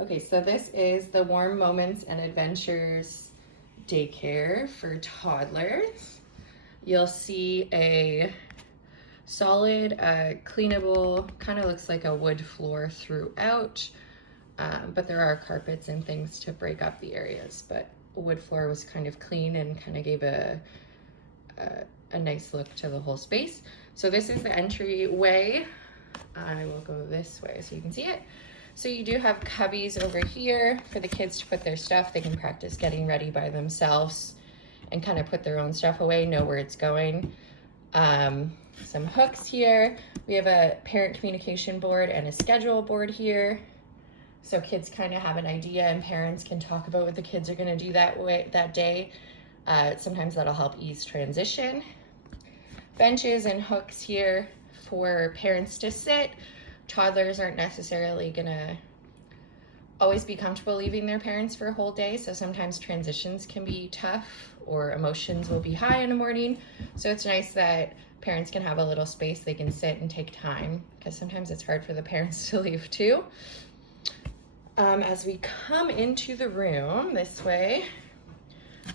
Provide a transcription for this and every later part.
Okay, so this is the Warm Moments and Adventures daycare for toddlers. You'll see a solid, cleanable, kind of looks like a wood floor throughout, but there are carpets and things to break up the areas, but wood floor was kind of clean and kind of gave a nice look to the whole space. So this is the entryway. I will go this way so you can see it. So you do have cubbies over here for the kids to put their stuff. They can practice getting ready by themselves and kind of put their own stuff away, know where it's going. Some hooks here. We have a parent communication board and a schedule board here. So kids kind of have an idea and parents can talk about what the kids are gonna do that day. Sometimes that'll help ease transition. Benches and hooks here for parents to sit. Toddlers aren't necessarily gonna always be comfortable leaving their parents for a whole day, so sometimes transitions can be tough or emotions will be high in the morning. So it's nice that parents can have a little space they can sit and take time, because sometimes it's hard for the parents to leave too. As we come into the room this way,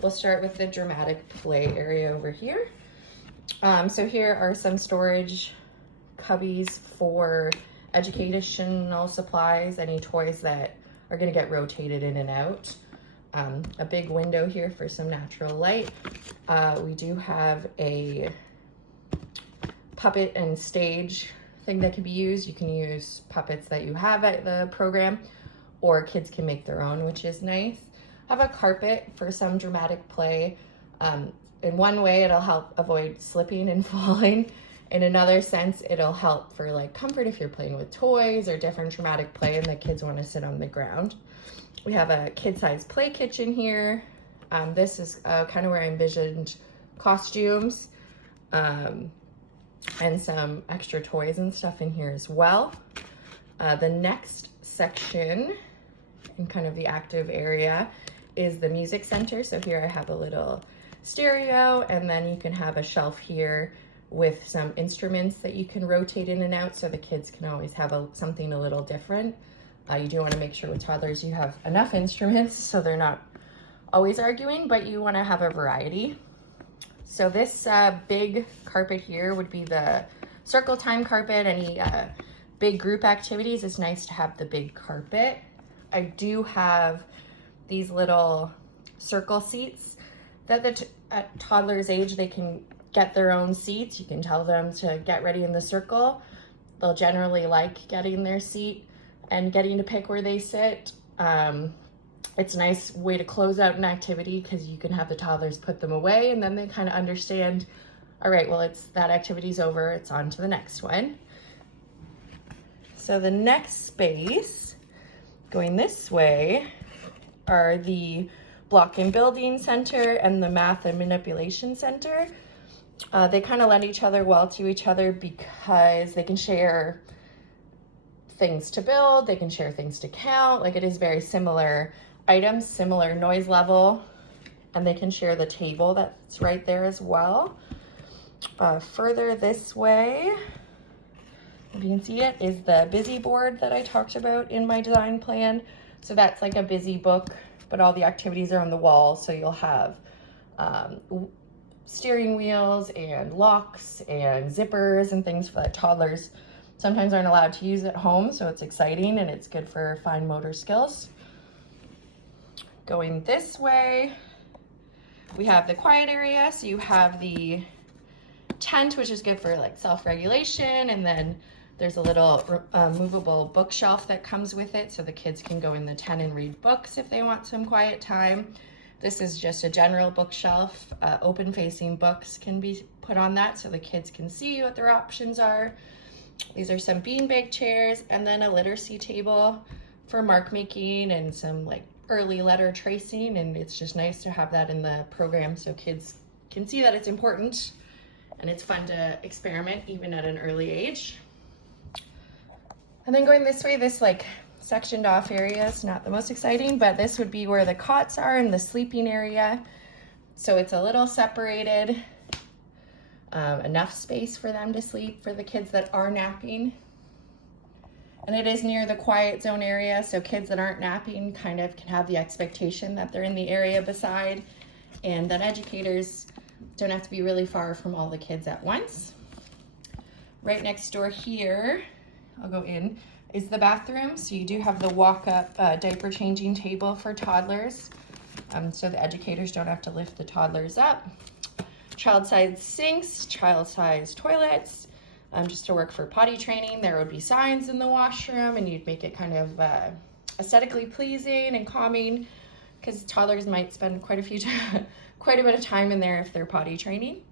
we'll start with the dramatic play area over here. So here are some storage cubbies for educational supplies, any toys that are going to get rotated in and out. A big window here for some natural light. We do have a puppet and stage thing that can be used. You can use puppets that you have at the program, or kids can make their own, which is nice. I have a carpet for some dramatic play. In one way, it'll help avoid slipping and falling. In another sense, it'll help for like comfort if you're playing with toys or different dramatic play and the kids want to sit on the ground. We have a kid-sized play kitchen here. This is kind of where I envisioned costumes and some extra toys and stuff in here as well. The next section in kind of the active area is the music center. So here I have a little stereo, and then you can have a shelf here with some instruments that you can rotate in and out, so the kids can always have something a little different. You do want to make sure with toddlers you have enough instruments so they're not always arguing, but you want to have a variety. So this big carpet here would be the circle time carpet. Any big group activities, it's nice to have the big carpet. I do have these little circle seats that at toddlers' age, they can get their own seats. You can tell them to get ready in the circle. They'll generally like getting their seat and getting to pick where they sit. It's a nice way to close out an activity because you can have the toddlers put them away and then they kind of understand, all right, well, that activity's over, it's on to the next one. So the next space going this way are the Block and Building Center and the Math and Manipulation Center. They kind of lend each other well to each other because they can share things to build, they can share things to count. Like, it is very similar items, similar noise level, and they can share the table that's right there as well. Further this way, if you can see it, is the busy board that I talked about in my design plan. So that's like a busy book, but all the activities are on the wall. So you'll have steering wheels and locks and zippers and things that toddlers sometimes aren't allowed to use at home. So it's exciting and it's good for fine motor skills. Going this way, we have the quiet area. So you have the tent, which is good for like self-regulation, and then there's a little movable bookshelf that comes with it, so the kids can go in the tent and read books if they want some quiet time. This is just a general bookshelf. Open-facing books can be put on that so the kids can see what their options are. These are some beanbag chairs, and then a literacy table for mark making and some like early letter tracing, and it's just nice to have that in the program so kids can see that it's important and it's fun to experiment even at an early age. And then going this way, this like sectioned off area is not the most exciting, but this would be where the cots are in the sleeping area. So it's a little separated, enough space for them to sleep for the kids that are napping. And it is near the quiet zone area, so kids that aren't napping kind of can have the expectation that they're in the area beside, and that educators don't have to be really far from all the kids at once. Right next door here, I'll go in, is the bathroom. So you do have the walk-up diaper changing table for toddlers, so the educators don't have to lift the toddlers up. Child-sized sinks, child-sized toilets, just to work for potty training. There would be signs in the washroom, and you'd make it kind of aesthetically pleasing and calming, because toddlers might spend quite a bit of time in there if they're potty training.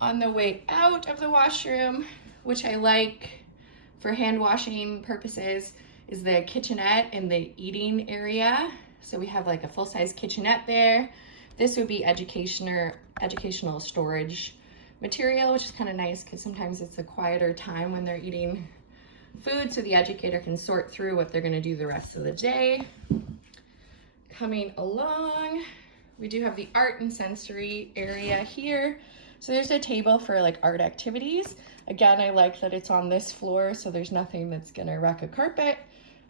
On the way out of the washroom, which I like for hand washing purposes, is the kitchenette in the eating area. So we have like a full-size kitchenette there. This would be educational storage material, which is kind of nice because sometimes it's a quieter time when they're eating food, so the educator can sort through what they're going to do the rest of the day. Coming along, we do have the art and sensory area here. So there's a table for like art activities. Again, I like that it's on this floor, so there's nothing that's going to wreck a carpet.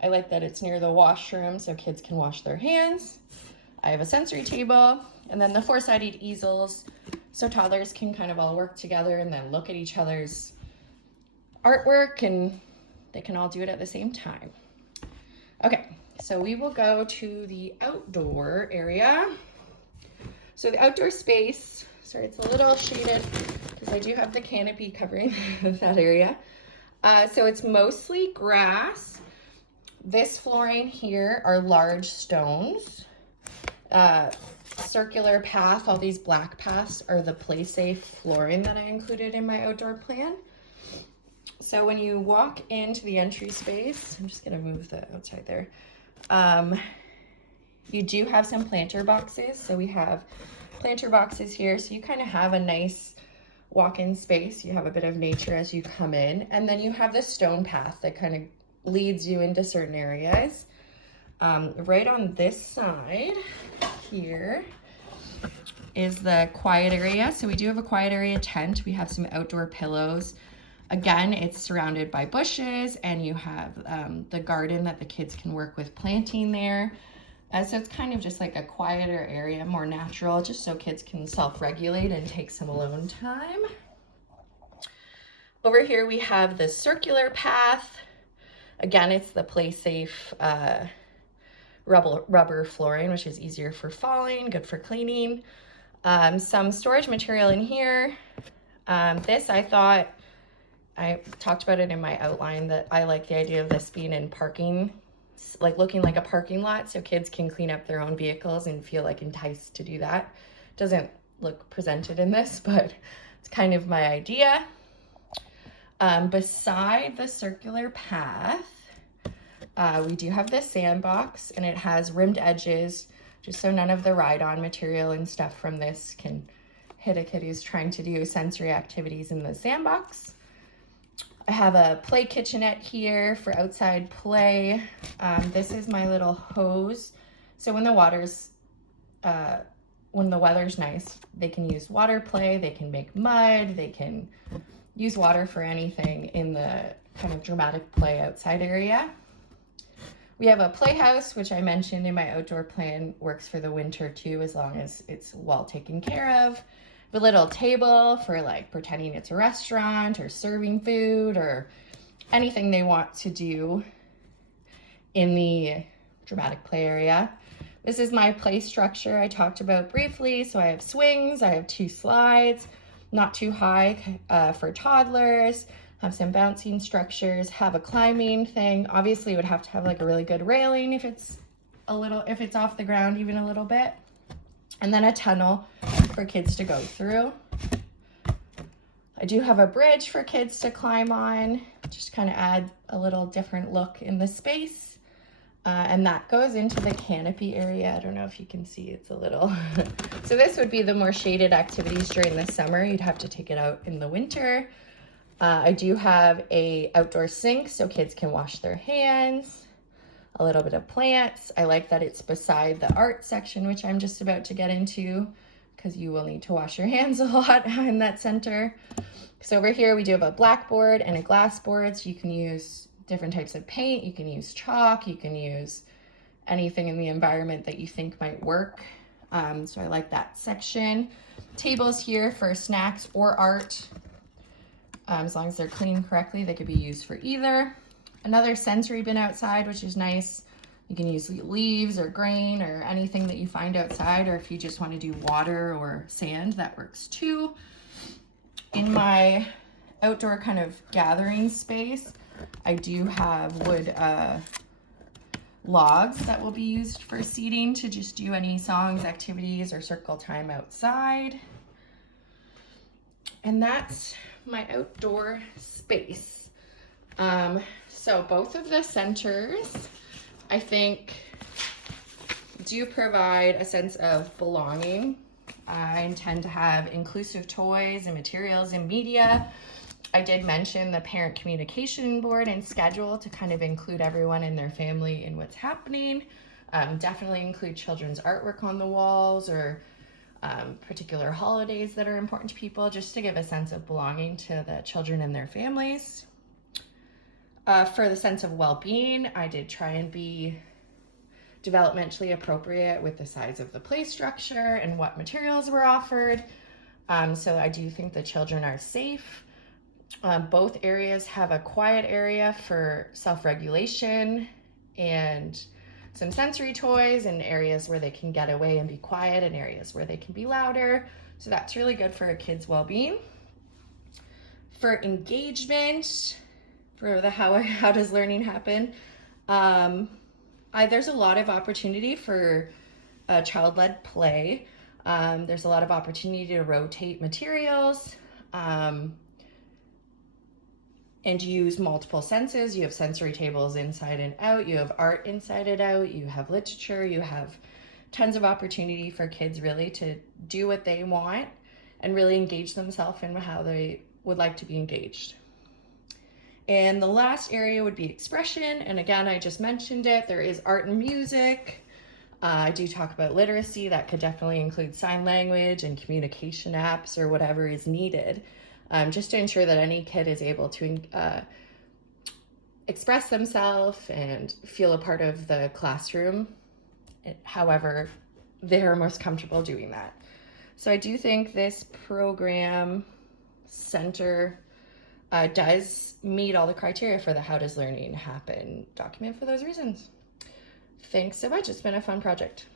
I like that it's near the washroom so kids can wash their hands. I have a sensory table, and then the four-sided easels so toddlers can kind of all work together and then look at each other's artwork, and they can all do it at the same time. Okay, so we will go to the outdoor area. So the outdoor space, sorry, it's a little shaded because I do have the canopy covering that area. So it's mostly grass. This flooring here are large stones. Circular path, all these black paths are the play safe flooring that I included in my outdoor plan. So when you walk into the entry space, I'm just gonna move the outside there. You do have some planter boxes. So we have planter boxes here. So you kind of have a nice walk-in space. You have a bit of nature as you come in. And then you have the stone path that kind of leads you into certain areas. Right on this side here is the quiet area. So we do have a quiet area tent. We have some outdoor pillows. Again, it's surrounded by bushes, and you have the garden that the kids can work with planting there. So it's kind of just like a quieter area, more natural, just so kids can self-regulate and take some alone time. Over here we have the circular path. Again, it's the play safe rubber flooring, which is easier for falling, good for cleaning. Some storage material in here. This, I talked about it in my outline, that I like the idea of this being in parking, like looking like a parking lot, so kids can clean up their own vehicles and feel like enticed to do that. Doesn't look presented in this, but it's kind of my idea. Beside the circular path, we do have this sandbox, and it has rimmed edges, just so none of the ride-on material and stuff from this can hit a kid who's trying to do sensory activities in the sandbox. I have a play kitchenette here for outside play. This is my little hose. So when the weather's nice, they can use water play, they can make mud, they can use water for anything in the kind of dramatic play outside area. We have a playhouse, which I mentioned in my outdoor plan, works for the winter too, as long as it's well taken care of. The little table for like pretending it's a restaurant or serving food or anything they want to do in the dramatic play area. This is my play structure I talked about briefly. So I have swings, I have 2 slides, not too high for toddlers, have some bouncing structures, have a climbing thing. Obviously it would have to have like a really good railing if it's off the ground even a little bit. And then a tunnel for kids to go through. I do have a bridge for kids to climb on, just kind of add a little different look in the space. And that goes into the canopy area. I don't know if you can see, it's a little. So this would be the more shaded activities during the summer. You'd have to take it out in the winter. I do have a outdoor sink so kids can wash their hands. A little bit of plants. I like that it's beside the art section, which I'm just about to get into, because you will need to wash your hands a lot in that center. So over here we do have a blackboard and a glass board, so you can use different types of paint. You can use chalk, you can use anything in the environment that you think might work. So I like that section. Tables here for snacks or art. As long as they're cleaned correctly, they could be used for either. Another sensory bin outside, which is nice. You can use leaves or grain or anything that you find outside, or if you just want to do water or sand, that works too. In my outdoor kind of gathering space, I do have wood logs that will be used for seating to just do any songs, activities, or circle time outside. And that's my outdoor space. So both of the centers, I think, do provide a sense of belonging. I intend to have inclusive toys and materials and media. I did mention the parent communication board and schedule to kind of include everyone in their family in what's happening. Definitely include children's artwork on the walls or particular holidays that are important to people, just to give a sense of belonging to the children and their families. For the sense of well-being, I did try and be developmentally appropriate with the size of the play structure and what materials were offered. So I do think the children are safe. Both areas have a quiet area for self-regulation and some sensory toys, and areas where they can get away and be quiet, and areas where they can be louder. So that's really good for a kid's well-being. For engagement, for the how does learning happen, there's a lot of opportunity for child-led play. There's a lot of opportunity to rotate materials and use multiple senses. You have sensory tables inside and out, you have art inside and out, you have literature, you have tons of opportunity for kids really to do what they want and really engage themselves in how they would like to be engaged. And the last area would be expression. And again, I just mentioned it, there is art and music. I do talk about literacy. That could definitely include sign language and communication apps or whatever is needed. Just to ensure that any kid is able to express themselves and feel a part of the classroom, however they're most comfortable doing that. So I do think this program center does meet all the criteria for the How Does Learning Happen document for those reasons. Thanks so much. It's been a fun project.